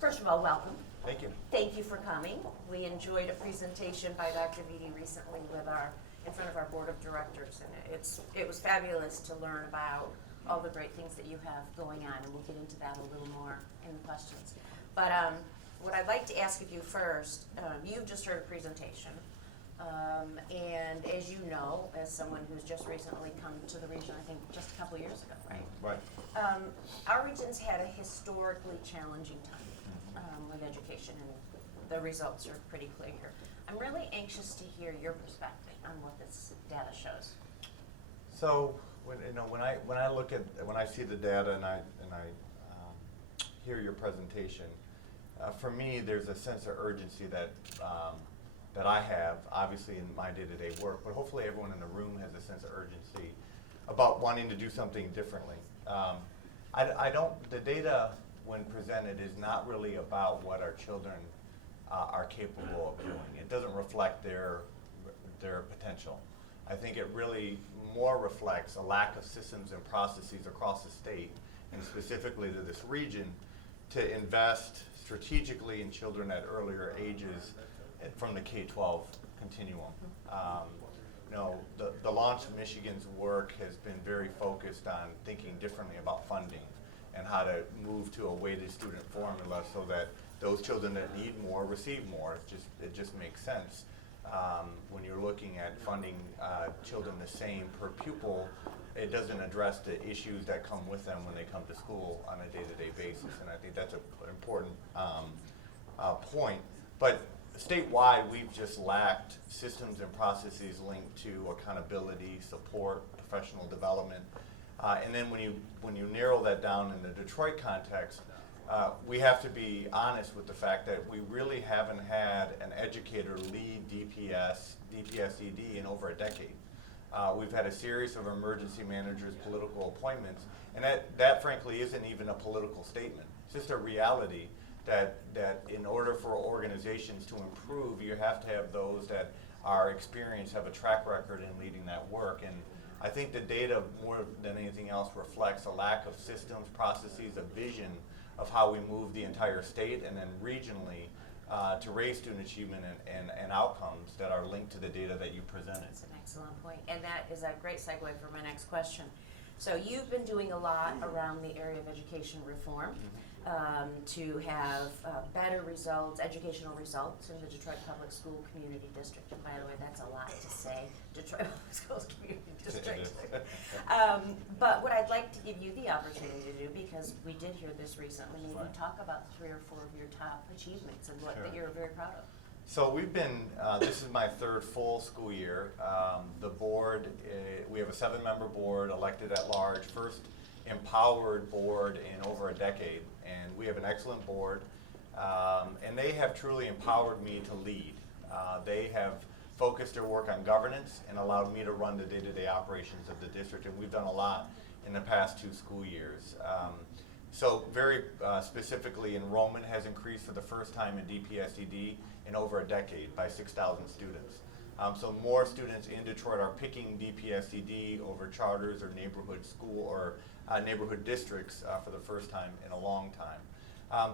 First of all, welcome. Thank you. Thank you for coming. We enjoyed a presentation by Dr. Vitti recently in front of our board of directors, and it was fabulous to learn about all the great things that you have going on, and we'll get into that a little more in the questions. But what I'd like to ask of you first, you've just heard a presentation, and as you know, as someone who's just recently come to the region, I think just a couple years ago, right? Right. Our region's had a historically challenging time with education, and the results are pretty clear here. I'm really anxious to hear your perspective on what this data shows. So when I see the data and I hear your presentation, for me there's a sense of urgency that I have, obviously in my day-to-day work, but hopefully everyone in the room has a sense of urgency about wanting to do something differently. The data when presented is not really about what our children are capable of doing. It doesn't reflect their potential. I think it really more reflects a lack of systems and processes across the state, and specifically to this region, to invest strategically in children at earlier ages from the K-12 continuum. The launch of Michigan's work has been very focused on thinking differently about funding and how to move to a weighted student formula so that those children that need more receive more. It just makes sense. When you're looking at funding children the same per pupil, it doesn't address the issues that come with them when they come to school on a day-to-day basis, and I think that's an important point. But statewide, we've just lacked systems and processes linked to accountability, support, professional development. And then when you narrow that down in the Detroit context, we have to be honest with the fact that we really haven't had an educator lead DPS-ED in over a decade. We've had a series of emergency managers, political appointments, and that frankly isn't even a political statement. It's just a reality that in order for organizations to improve, you have to have those that are experienced, have a track record in leading that work. And I think the data, more than anything else, reflects a lack of systems, processes, a vision of how we move the entire state and then regionally to raise student achievement and outcomes that are linked to the data that you presented. That's an excellent point, and that is a great segue for my next question. So you've been doing a lot around the area of education reform to have better results, educational results in the Detroit Public School Community District. And by the way, that's a lot to say, Detroit Public Schools Community District. But what I'd like to give you the opportunity to do, because we did hear this recently, maybe talk about 3 or 4 of your top achievements and what that you're very proud of. So we've been, this is my 3rd full school year. The board, we have a 7-member board elected at large, first empowered board in over a decade, and we have an excellent board, and they have truly empowered me to lead. They have focused their work on governance and allowed me to run the day-to-day operations of the district, and we've done a lot in the past 2 school years. So very specifically, enrollment has increased for the first time in DPS-ED in over a decade by 6,000 students. So more students in Detroit are picking DPS-ED over charters or neighborhood school or neighborhood districts for the first time in a long time.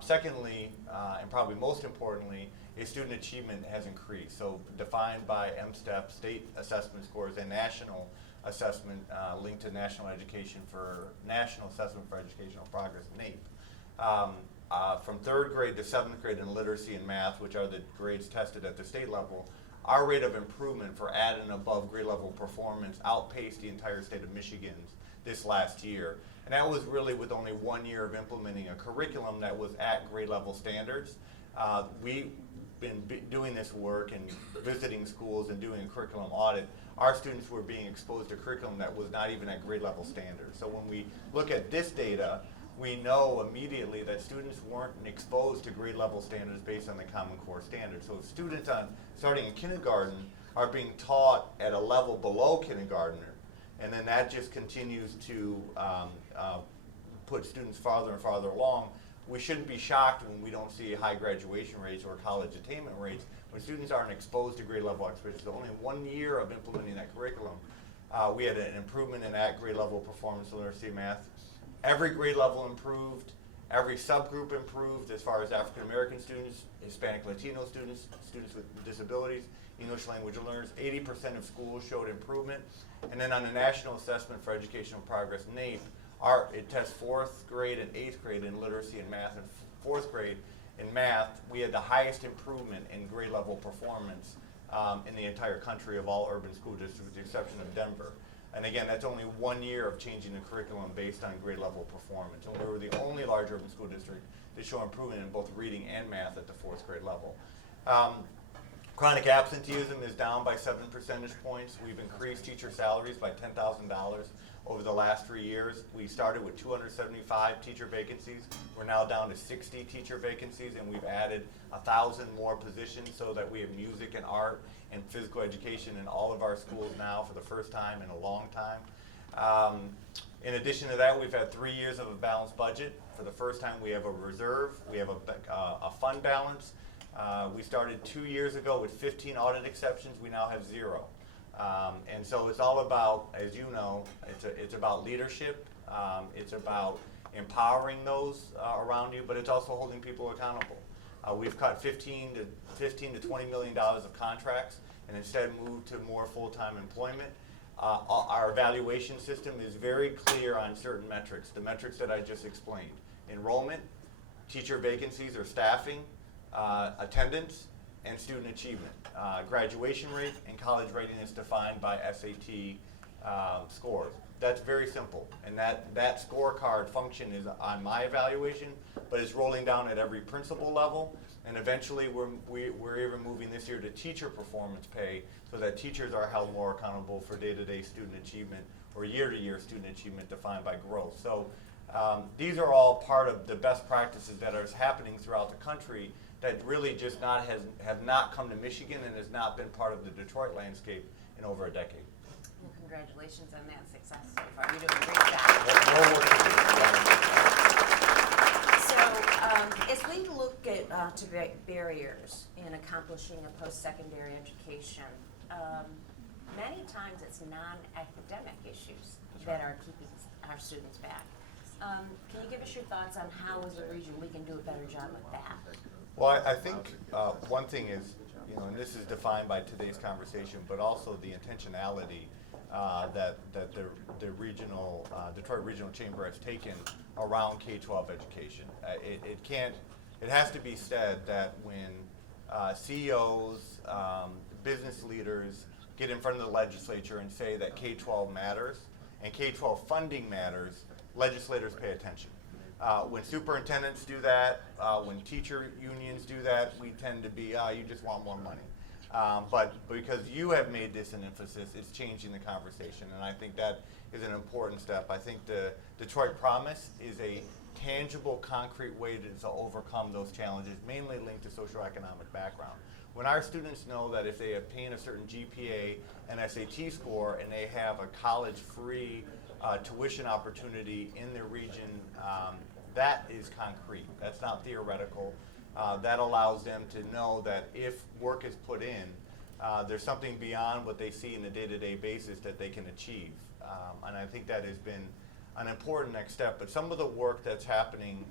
Secondly, and probably most importantly, is student achievement has increased. So defined by MSTEP, state assessment scores, and national assessment linked to National Assessment for Educational Progress, NAEP. From 3rd grade to 7th grade in literacy and math, which are the grades tested at the state level, our rate of improvement for at and above grade level performance outpaced the entire state of Michigan's this last year. And that was really with only 1 year of implementing a curriculum that was at grade level standards. We've been doing this work and visiting schools and doing a curriculum audit. Our students were being exposed to curriculum that was not even at grade level standards. So when we look at this data, we know immediately that students weren't exposed to grade level standards based on the Common Core standards. So if students starting in kindergarten are being taught at a level below kindergartner, and then that just continues to put students farther and farther along, we shouldn't be shocked when we don't see high graduation rates or college attainment rates when students aren't exposed to grade level expertise. So only 1 year of implementing that curriculum, we had an improvement in that grade level performance in literacy and math. Every grade level improved, Every subgroup improved as far as African American students, Hispanic Latino students, students with disabilities, English language learners. 80% of schools showed improvement. And then on the National Assessment for Educational Progress, NAEP, it tests 4th grade and 8th grade in literacy and math, and 4th grade in math, we had the highest improvement in grade level performance in the entire country of all urban school districts, with the exception of Denver. And again, that's only 1 year of changing the curriculum based on grade level performance. And we were the only large urban school district to show improvement in both reading and math at the 4th grade level. Chronic absenteeism is down by 7 percentage points. We've increased teacher salaries by $10,000 over the last 3 years. We started with 275 teacher vacancies. We're now down to 60 teacher vacancies, and we've added 1,000 more positions so that we have music and art and physical education in all of our schools now for the first time in a long time. In addition to that, we've had 3 years of a balanced budget. For the first time, we have a reserve. We have a fund balance. We started 2 years ago with 15 audit exceptions. We now have 0. And so it's all about, as you know, it's about leadership. It's about empowering those around you, but it's also holding people accountable. We've cut $15 to $20 million of contracts and instead moved to more full-time employment. Our evaluation system is very clear on certain metrics, the metrics that I just explained. Enrollment, teacher vacancies or staffing, attendance, and student achievement. Graduation rate and college readiness defined by SAT scores. That's very simple, and that scorecard function is on my evaluation, but it's rolling down at every principal level, and eventually we're even moving this year to teacher performance pay so that teachers are held more accountable for day-to-day student achievement or year-to-year student achievement defined by growth. So these are all part of the best practices that are happening throughout the country that really just have not come to Michigan and has not been part of the Detroit landscape in over a decade. Well, congratulations on that success so far. You're doing a great job. More work to do. So as we look at to barriers in accomplishing a post-secondary education, many times it's non-academic issues that are keeping our students back. Can you give us your thoughts on how, as a region, we can do a better job with that? Well, I think one thing is, and this is defined by today's conversation, but also the intentionality that the regional Detroit Regional Chamber has taken around K-12 education. It has to be said that when CEOs, business leaders get in front of the legislature and say that K-12 matters and K-12 funding matters, legislators pay attention. When superintendents do that, when teacher unions do that, we tend to be, you just want more money. But because you have made this an emphasis, it's changing the conversation, and I think that is an important step. I think the Detroit Promise is a tangible, concrete way to overcome those challenges, mainly linked to socioeconomic background. When our students know that if they obtain a certain GPA and SAT score and they have a college-free tuition opportunity in their region, that is concrete. That's not theoretical. That allows them to know that if work is put in, there's something beyond what they see in a day-to-day basis that they can achieve. And I think that has been an important next step. But some of the work that's happening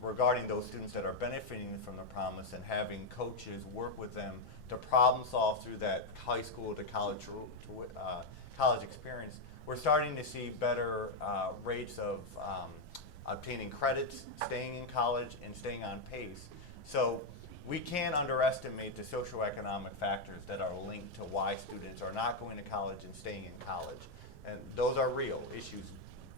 regarding those students that are benefiting from the Promise and having coaches work with them to problem solve through that high school to college experience, we're starting to see better rates of obtaining credits, staying in college, and staying on pace. So we can't underestimate the socioeconomic factors that are linked to why students are not going to college and staying in college. And those are real issues,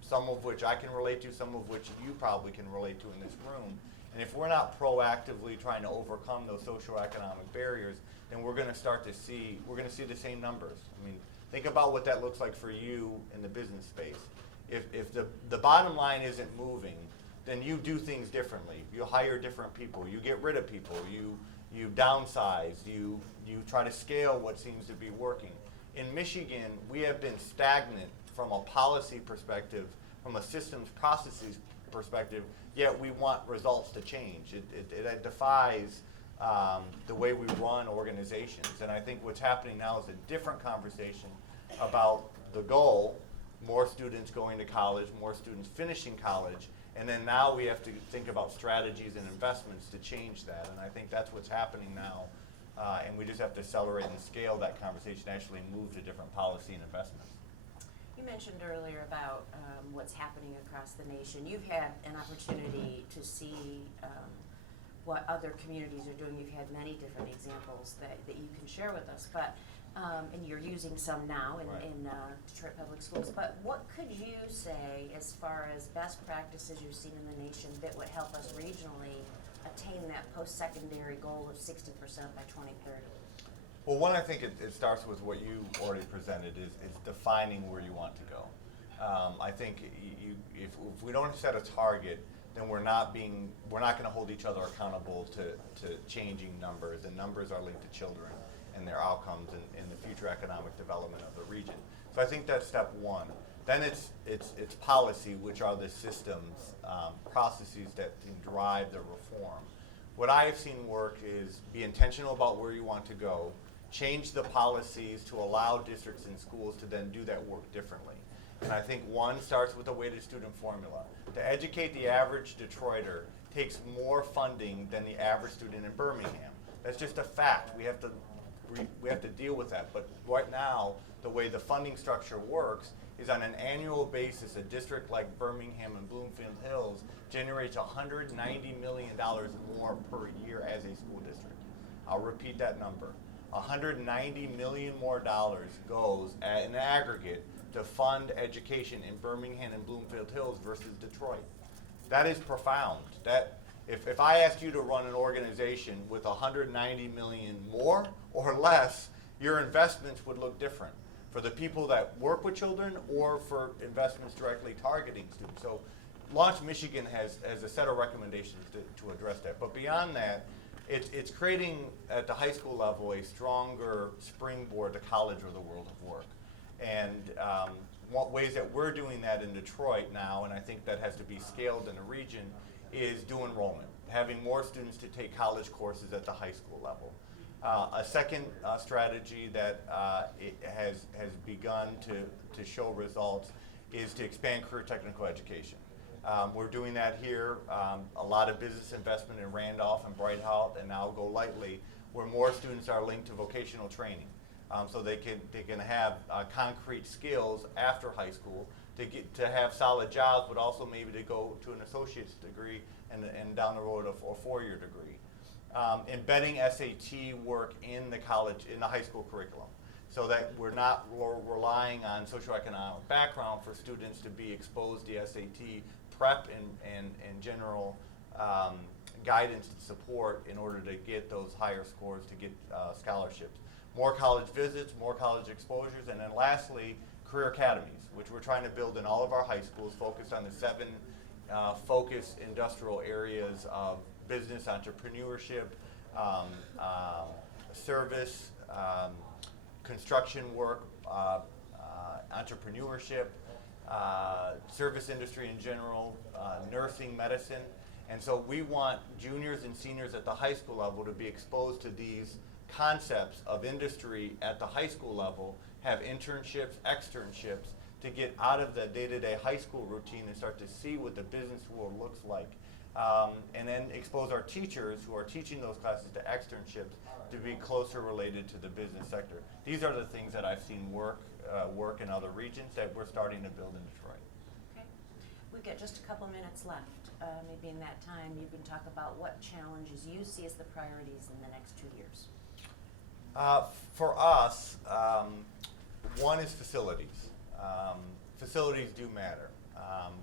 some of which I can relate to, some of which you probably can relate to in this room. And if we're not proactively trying to overcome those socioeconomic barriers, then we're going to see the same numbers. I mean, think about what that looks like for you in the business space. If the bottom line isn't moving, then you do things differently. You hire different people. You get rid of people. You downsize. You try to scale what seems to be working. In Michigan, we have been stagnant from a policy perspective, from a systems processes perspective, yet we want results to change. It defies the way we run organizations. And I think what's happening now is a different conversation about the goal, more students going to college, more students finishing college, And then now we have to think about strategies and investments to change that. And I think that's what's happening now. And we just have to accelerate and scale that conversation, actually move to different policy and investments. You mentioned earlier about what's happening across the nation. You've had an opportunity to see what other communities are doing. You've had many different examples that you can share with us, but and you're using some now in Detroit Public Schools. But what could you say as far as best practices you've seen in the nation that would help us regionally attain that post-secondary goal of 60% by 2030? Well, one, I think it starts with what you already presented, is defining where you want to go. I think if we don't set a target, then we're not going to hold each other accountable to changing numbers, and numbers are linked to children and their outcomes and the future economic development of the region. So I think that's step one. Then it's policy, which are the systems, processes that can drive the reform. What I have seen work is be intentional about where you want to go, change the policies to allow districts and schools to then do that work differently. And I think one starts with a weighted student formula. To educate the average Detroiter takes more funding than the average student in Birmingham. That's just a fact. We have to deal with that. But right now, the way the funding structure works is on an annual basis, a district like Birmingham and Bloomfield Hills generates $190 million more per year as a school district. I'll repeat that number. $190 million more dollars goes in aggregate to fund education in Birmingham and Bloomfield Hills versus Detroit. That is profound. That if I asked you to run an organization with $190 million more or less, your investments would look different for the people that work with children or for investments directly targeting students. So Launch Michigan has a set of recommendations to address that. But beyond that, it's creating at the high school level a stronger springboard to college or the world of work. And what ways that we're doing that in Detroit now, and I think that has to be scaled in the region, is dual enrollment, having more students to take college courses at the high school level. A second strategy that has begun to show results is to expand career technical education. We're doing that here. A lot of business investment in Randolph and Bright Health, and now Go Lightly, where more students are linked to vocational training. So they can have concrete skills after high school to have solid jobs, but also maybe to go to an associate's degree and down the road a four-year degree. Embedding SAT work in the high school curriculum, so that we're not relying on socioeconomic background for students to be exposed to SAT prep and general guidance and support in order to get those higher scores to get scholarships. More college visits, more college exposures, and then lastly, career academies, which we're trying to build in all of our high schools, focused on the 7 focused industrial areas of business, entrepreneurship, service, construction work, entrepreneurship, service industry in general, nursing, medicine. And so we want juniors and seniors at the high school level to be exposed to these concepts of industry at the high school level, have internships, externships, to get out of the day-to-day high school routine and start to see what the business world looks like. And then expose our teachers who are teaching those classes to externships to be closer related to the business sector. These are the things that I've seen work in other regions that we're starting to build in Detroit. Okay. We've got just a couple minutes left. Maybe in that time you can talk about what challenges you see as the priorities in the next 2 years. For us, one is facilities. Facilities do matter.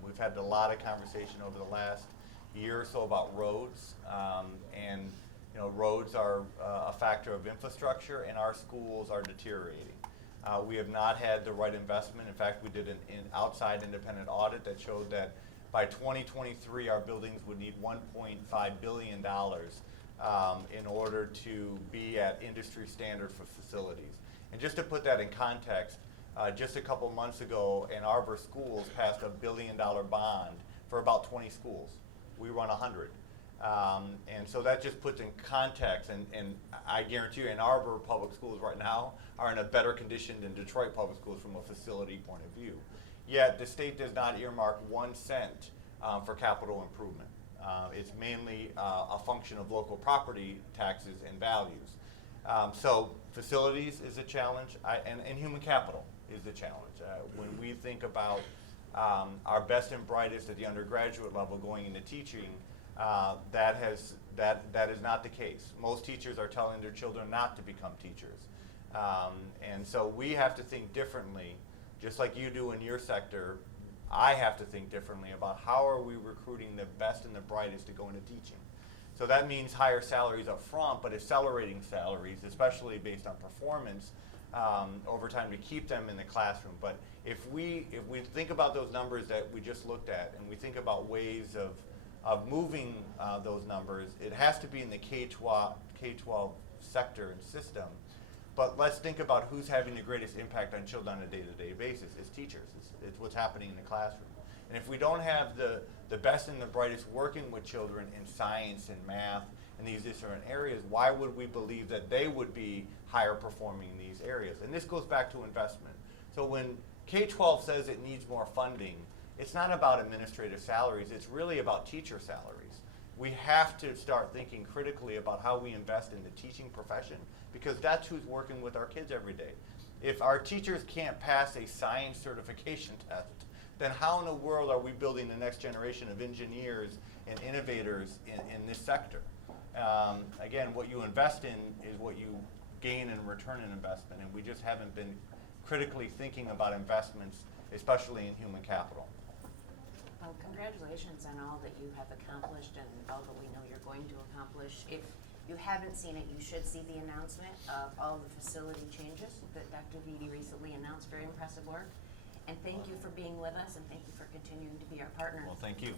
We've had a lot of conversation over the last year or so about roads, and roads are a factor of infrastructure, and our schools are deteriorating. We have not had the right investment. In fact, we did an outside independent audit that showed that by 2023, our buildings would need $1.5 billion in order to be at industry standard for facilities. And just to put that in context, just a couple months ago, Ann Arbor Schools passed $1 billion bond for about 20 schools. We run 100. And so that just puts in context, and I guarantee you Ann Arbor Public Schools right now are in a better condition than Detroit Public Schools from a facility point of view. Yet the state does not earmark 1 cent for capital improvement. It's mainly a function of local property taxes and values. So facilities is a challenge, and human capital is a challenge. When we think about our best and brightest at the undergraduate level going into teaching, that is not the case. Most teachers are telling their children not to become teachers. And so we have to think differently, just like you do in your sector. I have to think differently about how are we recruiting the best and the brightest to go into teaching. So that means higher salaries up front, but accelerating salaries, especially based on performance, over time to keep them in the classroom. But if we think about those numbers that we just looked at, and we think about ways of moving those numbers, it has to be in the K-12 sector and system. But let's think about who's having the greatest impact on children on a day-to-day basis. It's teachers. It's what's happening in the classroom. And if we don't have the best and the brightest working with children in science and math and these different areas, why would we believe that they would be higher performing in these areas? And this goes back to investment. So when K-12 says it needs more funding, it's not about administrative salaries. It's really about teacher salaries. We have to start thinking critically about how we invest in the teaching profession, because that's who's working with our kids every day. If our teachers can't pass a science certification test, then how in the world are we building the next generation of engineers and innovators in this sector? Again, what you invest in is what you gain in return on investment, and we just haven't been critically thinking about investments, especially in human capital. Well, congratulations on all that you have accomplished and all that we know you're going to accomplish. If you haven't seen it, you should see the announcement of all the facility changes that Dr. Vitti recently announced. Very impressive work. And thank you for being with us, and thank you for continuing to be our partner. Well, thank you.